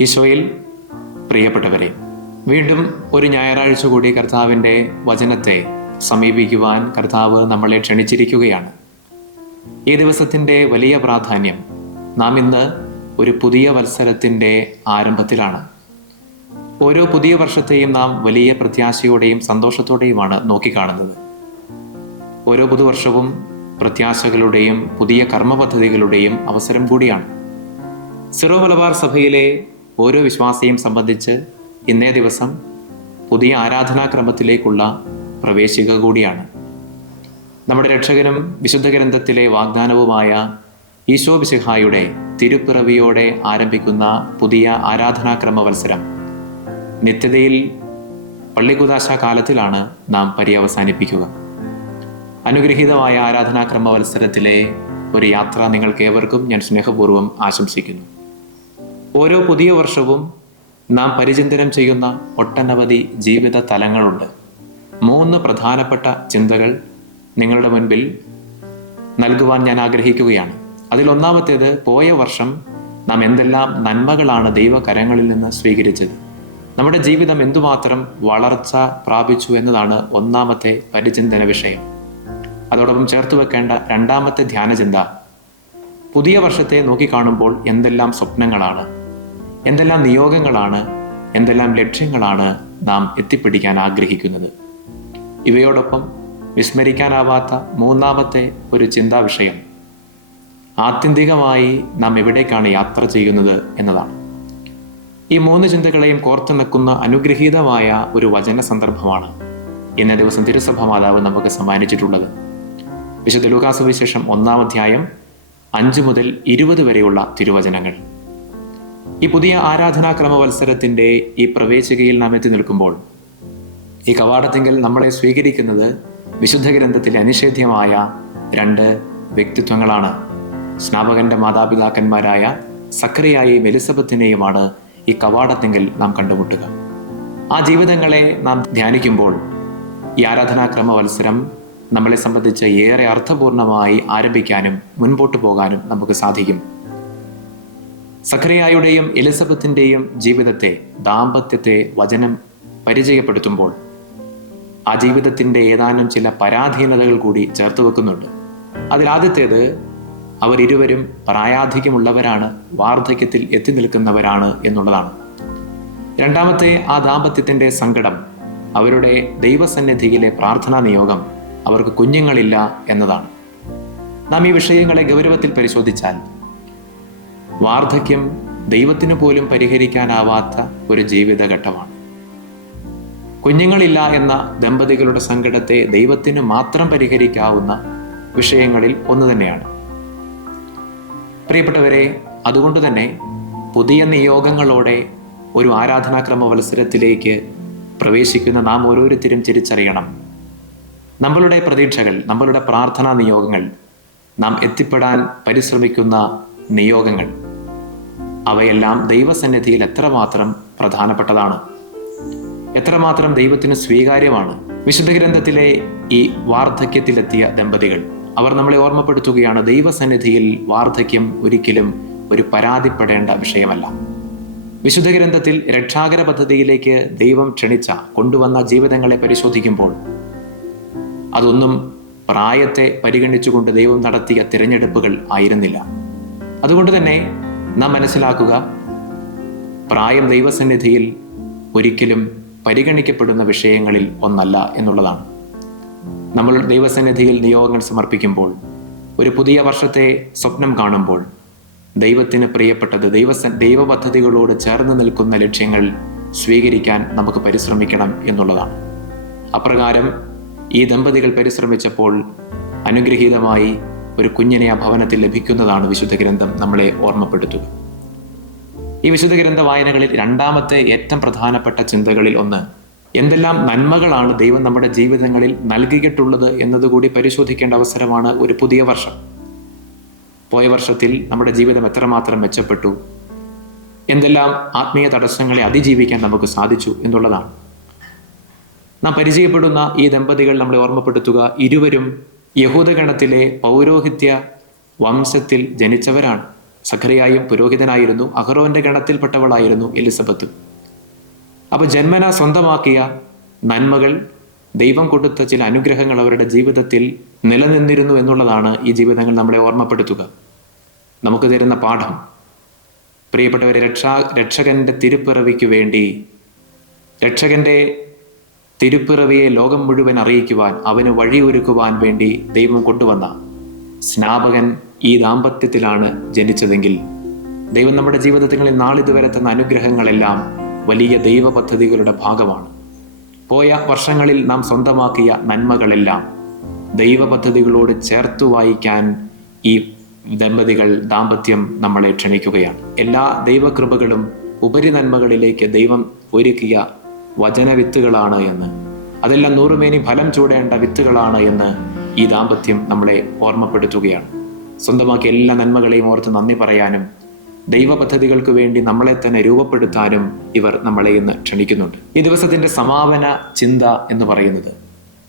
ഈശോയിൽ പ്രിയപ്പെട്ടവരെ വീണ്ടും ഒരു ഞായറാഴ്ച കൂടി കർത്താവിന്റെ വചനത്തെ സമീപിക്കുവാൻ കർത്താവ് നമ്മളെ ക്ഷണിച്ചിരിക്കുകയാണ്. ഈ ദിവസത്തിന്റെ വലിയ പ്രാധാന്യം നാം ഇന്ന് ഒരു പുതിയ വത്സരത്തിന്റെ ആരംഭത്തിലാണ്. ഓരോ പുതിയ വർഷത്തെയും നാം വലിയ പ്രത്യാശയോടെയും സന്തോഷത്തോടെയുമാണ് നോക്കിക്കാണുന്നത്. ഓരോ പുതുവർഷവും പ്രത്യാശകളുടെയും പുതിയ കർമ്മ പദ്ധതികളുടെയും അവസരം കൂടിയാണ്. സിറോ മലബാർ സഭയിലെ ഓരോ വിശ്വാസിയും സംബന്ധിച്ച് ഇന്നേ ദിവസം പുതിയ ആരാധനാക്രമത്തിലേക്കുള്ള പ്രവേശിക കൂടിയാണ്. നമ്മുടെ രക്ഷകനും വിശുദ്ധ ഗ്രന്ഥത്തിലെ വാഗ്ദാനവുമായ ഈശോ ബിസിഹായുടെ തിരുപ്പിറവിയോടെ ആരംഭിക്കുന്ന പുതിയ ആരാധനാക്രമ മത്സരം നിത്യതയിൽ പള്ളിക്കുദാശ കാലത്തിലാണ് നാം പര്യവസാനിപ്പിക്കുക. അനുഗ്രഹീതമായ ആരാധനാക്രമ മത്സരത്തിലെ ഒരു യാത്ര നിങ്ങൾക്ക് ഏവർക്കും ഞാൻ സ്നേഹപൂർവം ആശംസിക്കുന്നു. ഓരോ പുതിയ വർഷവും നാം പരിചിന്തനം ചെയ്യുന്ന ഒട്ടനവധി ജീവിത തലങ്ങളുണ്ട്. മൂന്ന് പ്രധാനപ്പെട്ട ചിന്തകൾ നിങ്ങളുടെ മുൻപിൽ നൽകുവാൻ ഞാൻ ആഗ്രഹിക്കുകയാണ്. അതിൽ ഒന്നാമത്തേത് പോയ വർഷം നാം എന്തെല്ലാം നന്മകളാണ് ദൈവകരങ്ങളിൽ നിന്ന് സ്വീകരിച്ചത്. നമ്മുടെ ജീവിതം എന്തുമാത്രം വളർച്ച പ്രാപിച്ചു എന്നതാണ് ഒന്നാമത്തെ പരിചിന്തന വിഷയം. അതോടൊപ്പം ചേർത്ത് വെക്കേണ്ട രണ്ടാമത്തെ ധ്യാനചിന്ത പുതിയ വർഷത്തെ നോക്കിക്കാണുമ്പോൾ എന്തെല്ലാം സ്വപ്നങ്ങളാണ്. എന്തെല്ലാം നിയോഗങ്ങളാണ് എന്തെല്ലാം ലക്ഷ്യങ്ങളാണ് നാം എത്തിപ്പിടിക്കാൻ ആഗ്രഹിക്കുന്നത്? ഇവയോടൊപ്പം വിസ്മരിക്കാനാവാത്ത മൂന്നാമത്തെ ഒരു ചിന്താ വിഷയം ആത്യന്തികമായി നാം എവിടേക്കാണ് യാത്ര ചെയ്യുന്നത് എന്നതാണ്. ഈ മൂന്ന് ചിന്തകളെയും കോർത്തു നിൽക്കുന്ന അനുഗ്രഹീതമായ ഒരു വചന സന്ദർഭമാണ് ഇന്ന ദിവസം തിരുസഭ മാതാവ് നമുക്ക് സമ്മാനിച്ചിട്ടുള്ളത്. വിശുദ്ധ ലൂകാസുവിശേഷം ഒന്നാം അധ്യായം അഞ്ചു മുതൽ ഇരുപത് വരെയുള്ള തിരുവചനങ്ങൾ. ഈ പുതിയ ആരാധനാക്രമ മത്സരത്തിന്റെ ഈ പ്രവേശികയിൽ നാം എത്തി നിൽക്കുമ്പോൾ ഈ കവാടത്തെങ്കിൽ നമ്മളെ സ്വീകരിക്കുന്നത് വിശുദ്ധ ഗ്രന്ഥത്തിലെ അനിഷേധ്യമായ രണ്ട് വ്യക്തിത്വങ്ങളാണ്. സ്നാപകന്റെ മാതാപിതാക്കന്മാരായ സക്രിയായെയും എലിസബത്തിനെയുമാണ് ഈ കവാടത്തെങ്കിൽ നാം കണ്ടുമുട്ടുക. ആ ജീവിതങ്ങളെ നാം ധ്യാനിക്കുമ്പോൾ ഈ ആരാധനാക്രമ മത്സരം നമ്മളെ സംബന്ധിച്ച് ഏറെ അർത്ഥപൂർണമായി ആരംഭിക്കാനും മുൻപോട്ട് പോകാനും നമുക്ക് സാധിക്കും. സഖറിയായുടെയും എലിസബത്തിന്റെയും ജീവിതത്തെ ദാമ്പത്യത്തെ വചനം പരിചയപ്പെടുത്തുമ്പോൾ ആ ജീവിതത്തിന്റെ ഏതാനും ചില പരാധീനതകൾ കൂടി ചേർത്ത് വെക്കുന്നുണ്ട്. അതിലാദ്യത്തേത് അവർ ഇരുവരും പ്രായാധിക്യമുള്ളവരാണ് വാർദ്ധക്യത്തിൽ എത്തി നിൽക്കുന്നവരാണ് എന്നുള്ളതാണ്. രണ്ടാമത്തെ ആ ദാമ്പത്യത്തിന്റെ സങ്കടം അവരുടെ ദൈവസന്നിധിയിലെ പ്രാർത്ഥനാ നിയോഗം അവർക്ക് കുഞ്ഞുങ്ങളില്ല എന്നതാണ്. നാം ഈ വിഷയങ്ങളെ ഗൗരവത്തിൽ പരിശോധിച്ചാൽ വാർദ്ധക്യം ദൈവത്തിന് പോലും പരിഹരിക്കാനാവാത്ത ഒരു ജീവിതഘട്ടമാണ്. കുഞ്ഞുങ്ങളില്ല എന്ന ദമ്പതികളുടെ സങ്കടത്തെ ദൈവത്തിന് മാത്രം പരിഹരിക്കാവുന്ന വിഷയങ്ങളിൽ ഒന്ന് തന്നെയാണ്. പ്രിയപ്പെട്ടവരെ അതുകൊണ്ട് തന്നെ പുതിയ നിയോഗങ്ങളോടെ ഒരു ആരാധനാക്രമ മത്സരത്തിലേക്ക് പ്രവേശിക്കുന്ന നാം ഓരോരുത്തരും തിരിച്ചറിയണം. നമ്മളുടെ പ്രതീക്ഷകൾ നമ്മളുടെ പ്രാർത്ഥനാ നിയോഗങ്ങൾ നാം എത്തിപ്പെടാൻ പരിശ്രമിക്കുന്ന നിയോഗങ്ങൾ. അവയെല്ലാം ദൈവസന്നിധിയിൽ എത്രമാത്രം പ്രധാനപ്പെട്ടതാണ്? എത്രമാത്രം ദൈവത്തിന് സ്വീകാര്യമാണ്? വിശുദ്ധ ഗ്രന്ഥത്തിലെ ഈ വാർദ്ധക്യത്തിലെത്തിയ ദമ്പതികൾ അവർ നമ്മളെ ഓർമ്മപ്പെടുത്തുകയാണ് ദൈവസന്നിധിയിൽ വാർദ്ധക്യം ഒരിക്കലും ഒരു പരാതിപ്പെടേണ്ട വിഷയമല്ല. വിശുദ്ധ ഗ്രന്ഥത്തിൽ രക്ഷാകര പദ്ധതിയിലേക്ക് ദൈവം ക്ഷണിച്ച കൊണ്ടുവന്ന ജീവിതങ്ങളെ പരിശോധിക്കുമ്പോൾ അതൊന്നും പ്രായത്തെ പരിഗണിച്ചുകൊണ്ട് ദൈവം നടത്തിയ തിരഞ്ഞെടുപ്പുകൾ ആയിരുന്നില്ല. അതുകൊണ്ട് തന്നെ നാം മനസ്സിലാക്കുക പ്രായം ദൈവസന്നിധിയിൽ ഒരിക്കലും പരിഗണിക്കപ്പെടുന്ന വിഷയങ്ങളിൽ ഒന്നല്ല എന്നുള്ളതാണ്. നമ്മൾ ദൈവസന്നിധിയിൽ നിയോഗങ്ങൾ സമർപ്പിക്കുമ്പോൾ ഒരു പുതിയ വർഷത്തെ സ്വപ്നം കാണുമ്പോൾ ദൈവത്തിന് പ്രിയപ്പെട്ടത് ദൈവസ ദൈവ പദ്ധതികളോട് ചേർന്ന് നിൽക്കുന്ന ലക്ഷ്യങ്ങൾ സ്വീകരിക്കാൻ നമുക്ക് പരിശ്രമിക്കണം എന്നുള്ളതാണ്. അപ്രകാരം ഈ ദമ്പതികൾ പരിശ്രമിച്ചപ്പോൾ അനുഗ്രഹീതമായി ഒരു കുഞ്ഞിനെ ആ ഭവനത്തിൽ ലഭിക്കുന്നതാണ് വിശുദ്ധ ഗ്രന്ഥം നമ്മളെ ഓർമ്മപ്പെടുത്തുക. ഈ വിശുദ്ധ ഗ്രന്ഥ വായനകളിൽ രണ്ടാമത്തെ ഏറ്റവും പ്രധാനപ്പെട്ട ചിന്തകളിൽ ഒന്ന് എന്തെല്ലാം നന്മകളാണ് ദൈവം നമ്മുടെ ജീവിതങ്ങളിൽ നൽകിയിട്ടുള്ളത് എന്നതുകൂടി പരിശോധിക്കേണ്ട അവസരമാണ് ഒരു പുതിയ വർഷം. പോയ വർഷത്തിൽ നമ്മുടെ ജീവിതം എത്രമാത്രം മെച്ചപ്പെട്ടു എന്തെല്ലാം ആത്മീയ തടസ്സങ്ങളെ അതിജീവിക്കാൻ നമുക്ക് സാധിച്ചു എന്നുള്ളതാണ്. നാം പരിചയപ്പെടുന്ന ഈ ദമ്പതികൾ നമ്മളെ ഓർമ്മപ്പെടുത്തുക ഇരുവരും യഹൂദഗണത്തിലെ പൗരോഹിത്യ വംശത്തിൽ ജനിച്ചവരാണ്. സഖറിയായും പുരോഹിതനായിരുന്നു. അഹ്റോന്റെ ഗണത്തിൽപ്പെട്ടവളായിരുന്നു എലിസബത്ത്. അപ്പോൾ ജന്മന സ്വന്തമാക്കിയ നന്മകൾ ദൈവം കൊടുത്ത ചില അനുഗ്രഹങ്ങൾ അവരുടെ ജീവിതത്തിൽ നിലനിന്നിരുന്നു എന്നുള്ളതാണ് ഈ ജീവിതങ്ങൾ നമ്മളെ ഓർമ്മപ്പെടുത്തുക. നമുക്ക് തരുന്ന പാഠം. പ്രിയപ്പെട്ടവരെ രക്ഷാ രക്ഷകന്റെ തിരുപ്പിറവിക്ക് വേണ്ടി രക്ഷകന്റെ തിരുപ്പിറവിയെ ലോകം മുഴുവൻ അറിയിക്കുവാൻ അവന് വഴിയൊരുക്കുവാൻ വേണ്ടി ദൈവം കൊണ്ടുവന്ന സ്നാപകൻ ഈ ദാമ്പത്യത്തിലാണ് ജനിച്ചതെങ്കിൽ ദൈവം നമ്മുടെ ജീവിതത്തിൽ നാളിതുവരെ തന്ന അനുഗ്രഹങ്ങളെല്ലാം വലിയ ദൈവ പദ്ധതികളുടെ ഭാഗമാണ്. പോയ വർഷങ്ങളിൽ നാം സ്വന്തമാക്കിയ നന്മകളെല്ലാം ദൈവ പദ്ധതികളോട് ചേർത്തു വായിക്കാൻ ഈ ദമ്പതികൾ ദാമ്പത്യം നമ്മളെ ക്ഷണിക്കുകയാണ്. എല്ലാ ദൈവകൃപകളും ഉപരി നന്മകളിലേക്ക് ദൈവം ഒരുക്കിയ വചനവിത്തുകളാണ് എന്ന്. അതെല്ലാം നൂറുമേനി ഫലം ചൂടേണ്ട വിത്തുകളാണ് എന്ന് ഈ ദാമ്പത്യം നമ്മളെ ഓർമ്മപ്പെടുത്തുകയാണ്. സ്വന്തമാക്കിയ എല്ലാ നന്മകളെയും ഓർത്ത് നന്ദി പറയാനും ദൈവ പദ്ധതികൾക്ക് വേണ്ടി നമ്മളെ തന്നെ രൂപപ്പെടുത്താനും ഇവർ നമ്മളെ ഇന്ന് ക്ഷണിക്കുന്നുണ്ട്. ഈ ദിവസത്തിന്റെ സമാപന ചിന്ത എന്ന് പറയുന്നത്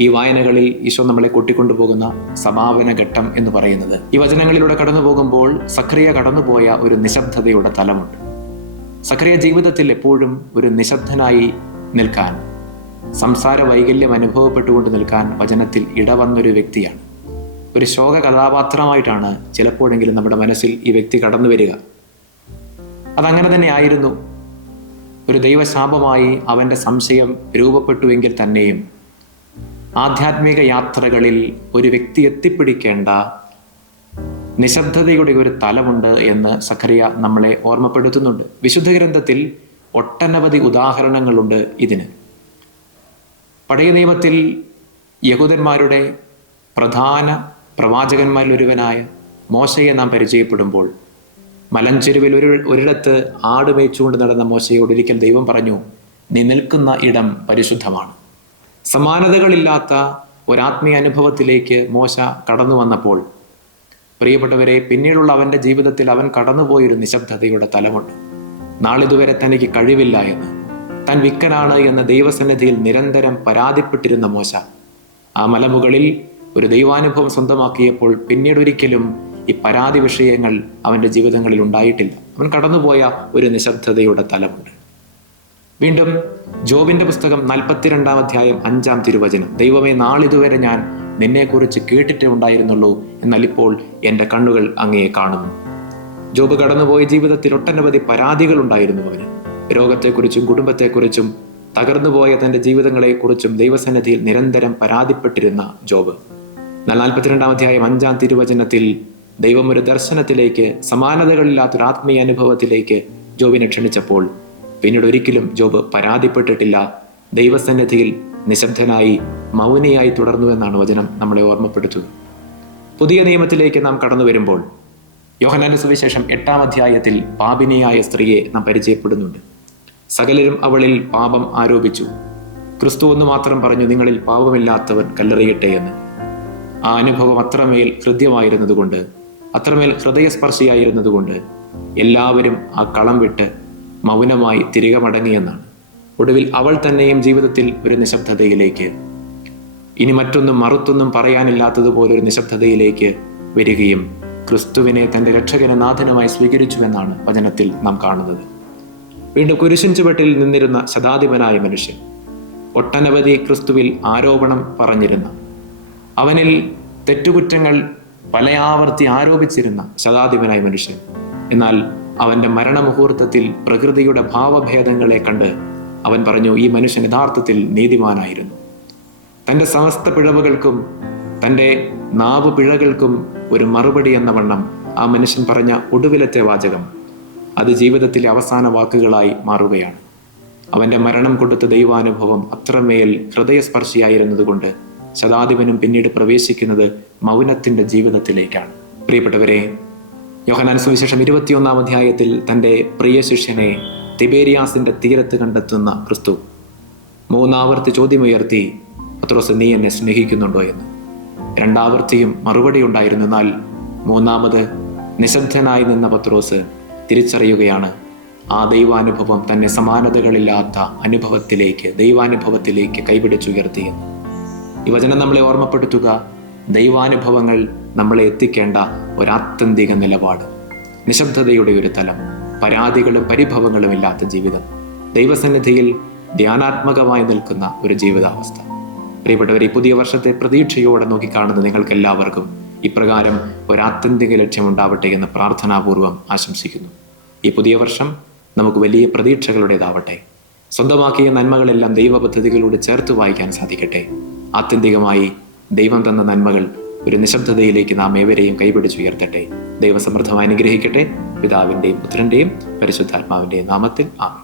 ഈ വായനകളിൽ ഈശോ നമ്മളെ കൂട്ടിക്കൊണ്ടുപോകുന്ന സമാപന ഘട്ടം എന്ന് പറയുന്നത്. ഈ വചനങ്ങളിലൂടെ കടന്നു പോകുമ്പോൾ സക്രിയ കടന്നുപോയ ഒരു നിശബ്ദതയുടെ തലമുണ്ട്. സക്രിയ ജീവിതത്തിൽ എപ്പോഴും ഒരു നിശബ്ദനായി നിൽക്കാൻ. സംസാര വൈകല്യം അനുഭവപ്പെട്ടുകൊണ്ട് നിൽക്കാൻ വചനത്തിൽ ഇടവന്നൊരു വ്യക്തിയാണ്. ഒരു ശോക കഥാപാത്രമായിട്ടാണ് ചിലപ്പോഴെങ്കിലും നമ്മുടെ മനസ്സിൽ ഈ വ്യക്തി കടന്നു വരിക. അതങ്ങനെ തന്നെ ആയിരുന്നു. ഒരു ദൈവശാപമായി അവന്റെ സംശയം രൂപപ്പെട്ടുവെങ്കിൽ തന്നെയും ആധ്യാത്മിക യാത്രകളിൽ ഒരു വ്യക്തി എത്തിപ്പിടിക്കേണ്ട നിശബ്ദതയുടെ ഒരു തലമുണ്ട് എന്ന് സഖറിയ നമ്മളെ ഓർമ്മപ്പെടുത്തുന്നുണ്ട്. വിശുദ്ധ ഗ്രന്ഥത്തിൽ ഒട്ടനവധി ഉദാഹരണങ്ങളുണ്ട് ഇതിന്. പഴയ നിയമത്തിൽ യഹൂദന്മാരുടെ പ്രധാന പ്രവാചകന്മാരിൽ ഒരുവനായ മോശയെ നാം പരിചയപ്പെടുമ്പോൾ മലഞ്ചെരുവിൽ ഒരു ഒരിടത്ത് ആട് മേച്ചുകൊണ്ട് നടന്ന മോശയോട് ഒരിക്കൽ ദൈവം പറഞ്ഞു നീ നിൽക്കുന്ന ഇടം പരിശുദ്ധമാണ്. സമാനതകളില്ലാത്ത ഒരാത്മീയ അനുഭവത്തിലേക്ക് മോശ കടന്നു വന്നപ്പോൾ പ്രിയപ്പെട്ടവരെ പിന്നീടുള്ള അവന്റെ ജീവിതത്തിൽ അവൻ കടന്നുപോയൊരു നിശബ്ദതയുടെ തലമുണ്ട്. നാളിതുവരെ തനിക്ക് കഴിവില്ല എന്ന്. താൻ വിക്കനാണ് എന്ന ദൈവസന്നിധിയിൽ നിരന്തരം പരാതിപ്പെട്ടിരുന്ന മോശ. ആ മലമുകളിൽ ഒരു ദൈവാനുഭവം സ്വന്തമാക്കിയപ്പോൾ പിന്നീട് ഒരിക്കലും ഈ പരാതി വിഷയങ്ങൾ അവന്റെ ജീവിതങ്ങളിൽ ഉണ്ടായിട്ടില്ല. അവൻ കടന്നുപോയ ഒരു നിശബ്ദതയുടെ തലമുണ്ട്. വീണ്ടും ജോബിന്റെ പുസ്തകം നാൽപ്പത്തിരണ്ടാം അധ്യായം അഞ്ചാം തിരുവചനം. ദൈവമേ നാളിതുവരെ ഞാൻ നിന്നെക്കുറിച്ച് കേട്ടിട്ടേ ഉണ്ടായിരുന്നുള്ളൂ. എന്നാൽ ഇപ്പോൾ എന്റെ കണ്ണുകൾ അങ്ങയെ കാണുന്നു. ജോബ് കടന്നുപോയ ജീവിതത്തിൽ ഒട്ടനവധി പരാതികൾ ഉണ്ടായിരുന്നു അവന്. രോഗത്തെക്കുറിച്ചും കുടുംബത്തെക്കുറിച്ചും തകർന്നുപോയ തന്റെ ജീവിതങ്ങളെക്കുറിച്ചും ദൈവസന്നിധിയിൽ നിരന്തരം പരാതിപ്പെട്ടിരുന്ന ജോബ്. എന്നാൽ നാൽപ്പത്തിരണ്ടാം അധ്യായം അഞ്ചാം തിരുവചനത്തിൽ ദൈവം ഒരു ദർശനത്തിലേക്ക് സമാനതകളില്ലാത്തൊരു ആത്മീയ അനുഭവത്തിലേക്ക് ജോബിനെ ക്ഷണിച്ചപ്പോൾ പിന്നീട് ഒരിക്കലും ജോബ് പരാതിപ്പെട്ടിട്ടില്ല. ദൈവസന്നിധിയിൽ നിശബ്ദനായി മൗനിയായി തുടർന്നു എന്നാണ് വചനം നമ്മളെ ഓർമ്മപ്പെടുത്തുന്നത് പുതിയ നിയമത്തിലേക്ക് നാം കടന്നു വരുമ്പോൾ യോഹനാന സുവിശേഷം എട്ടാം അധ്യായത്തിൽ പാപിനിയായ സ്ത്രീയെ നാം പരിചയപ്പെടുന്നുണ്ട്. സകലരും അവളിൽ പാപം ആരോപിച്ചു. ക്രിസ്തു ഒന്ന് മാത്രം പറഞ്ഞു നിങ്ങളിൽ പാപമില്ലാത്തവൻ കല്ലെറിയട്ടെ എന്ന്. ആ അനുഭവം അത്രമേൽ ഹൃദ്യമായിരുന്നതുകൊണ്ട് അത്രമേൽ ഹൃദയസ്പർശിയായിരുന്നതുകൊണ്ട് എല്ലാവരും ആ കളം വിട്ട് മൗനമായി തിരികെ മടങ്ങിയെന്നാണ് ഒടുവിൽ അവൾ തന്നെയും ജീവിതത്തിൽ ഒരു നിശബ്ദതയിലേക്ക് ഇനി മറ്റൊന്നും മറുത്തൊന്നും പറയാനില്ലാത്തതുപോലെ ഒരു നിശബ്ദതയിലേക്ക് വരികയും ക്രിസ്തുവിനെ തന്റെ രക്ഷകന നാഥനുമായി സ്വീകരിച്ചുവെന്നാണ് വചനത്തിൽ നാം കാണുന്നത്. വീണ്ടും കുരിശിൻ ചുവട്ടിൽ നിന്നിരുന്ന ശതാധിപനായ മനുഷ്യൻ ഒട്ടനവധി ക്രിസ്തുവിൽ ആരോപണം പറഞ്ഞിരുന്ന അവനിൽ തെറ്റുകുറ്റങ്ങൾ പലയാവർത്തി ആരോപിച്ചിരുന്ന ശതാധിപനായ മനുഷ്യൻ. എന്നാൽ അവന്റെ മരണമുഹൂർത്തത്തിൽ പ്രകൃതിയുടെ ഭാവഭേദങ്ങളെ കണ്ട് അവൻ പറഞ്ഞു ഈ മനുഷ്യൻ യഥാർത്ഥത്തിൽ നീതിമാനായിരുന്നു. തന്റെ സമസ്ത പിഴവുകൾക്കും തന്റെ നാവ് പിഴകൾക്കും ഒരു മറുപടി എന്ന വണ്ണം ആ മനുഷ്യൻ പറഞ്ഞ ഒടുവിലത്തെ വാചകം അത് ജീവിതത്തിലെ അവസാന വാക്കുകളായി മാറുകയാണ്. അവന്റെ മരണം കൊടുത്ത ദൈവാനുഭവം അത്രമേൽ ഹൃദയസ്പർശിയായിരുന്നതുകൊണ്ട് ശതാധിപനും പിന്നീട് പ്രവേശിക്കുന്നത് മൗനത്തിന്റെ ജീവിതത്തിലേക്കാണ്. പ്രിയപ്പെട്ടവരെ യോഹനാൻ സുവിശേഷം ഇരുപത്തിയൊന്നാം അധ്യായത്തിൽ തന്റെ പ്രിയ ശിഷ്യനെ തിബേരിയാസിന്റെ തീരത്ത് കണ്ടെത്തുന്ന ക്രിസ്തു. മൂന്നാവർത്തി ചോദ്യമുയർത്തി പത്രോസ് നീ എന്നെ സ്നേഹിക്കുന്നുണ്ടോ? എന്ന്. രണ്ടാവർത്തിയും മറുപടി ഉണ്ടായിരുന്നെന്നാൽ മൂന്നാമത് നിശബ്ദനായി നിന്ന പത്രോസ് തിരിച്ചറിയുകയാണ്. ആ ദൈവാനുഭവം തന്നെ സമാനതകളില്ലാത്ത അനുഭവത്തിലേക്ക് ദൈവാനുഭവത്തിലേക്ക് കൈപിടിച്ചുയർത്തിയെന്ന്. ഈ വചനം നമ്മളെ ഓർമ്മപ്പെടുത്തുക. ദൈവാനുഭവങ്ങൾ നമ്മളെ എത്തിക്കേണ്ട ഒരാത്യന്തിക നിലപാട്. നിശബ്ദതയുടെ ഒരു തലം പരാതികളും പരിഭവങ്ങളും ഇല്ലാത്ത ജീവിതം. ദൈവസന്നിധിയിൽ ധ്യാനാത്മകമായി നിൽക്കുന്ന ഒരു ജീവിതാവസ്ഥ. പ്രിയപ്പെട്ടവർ ഈ പുതിയ വർഷത്തെ പ്രതീക്ഷയോടെ നോക്കിക്കാണുന്ന നിങ്ങൾക്ക് എല്ലാവർക്കും ഇപ്രകാരം ഒരാത്യന്തിക ലക്ഷ്യമുണ്ടാവട്ടെ എന്ന് പ്രാർത്ഥനാപൂർവം ആശംസിക്കുന്നു. ഈ പുതിയ വർഷം നമുക്ക് വലിയ പ്രതീക്ഷകളുടേതാവട്ടെ. സ്വന്തമാക്കിയ നന്മകളെല്ലാം ദൈവ പദ്ധതികളോട് ചേർത്ത് വായിക്കാൻ സാധിക്കട്ടെ. ആത്യന്തികമായി ദൈവം തന്ന നന്മകൾ ഒരു നിശബ്ദതയിലേക്ക് നാം ഏവരെയും കൈപിടിച്ചുയർത്തട്ടെ ദൈവസമൃദ്ധമായി അനുഗ്രഹിക്കട്ടെ. പിതാവിന്റെയും പുത്രന്റെയും പരിശുദ്ധാത്മാവിന്റെയും നാമത്തിൽ ആമേൻ.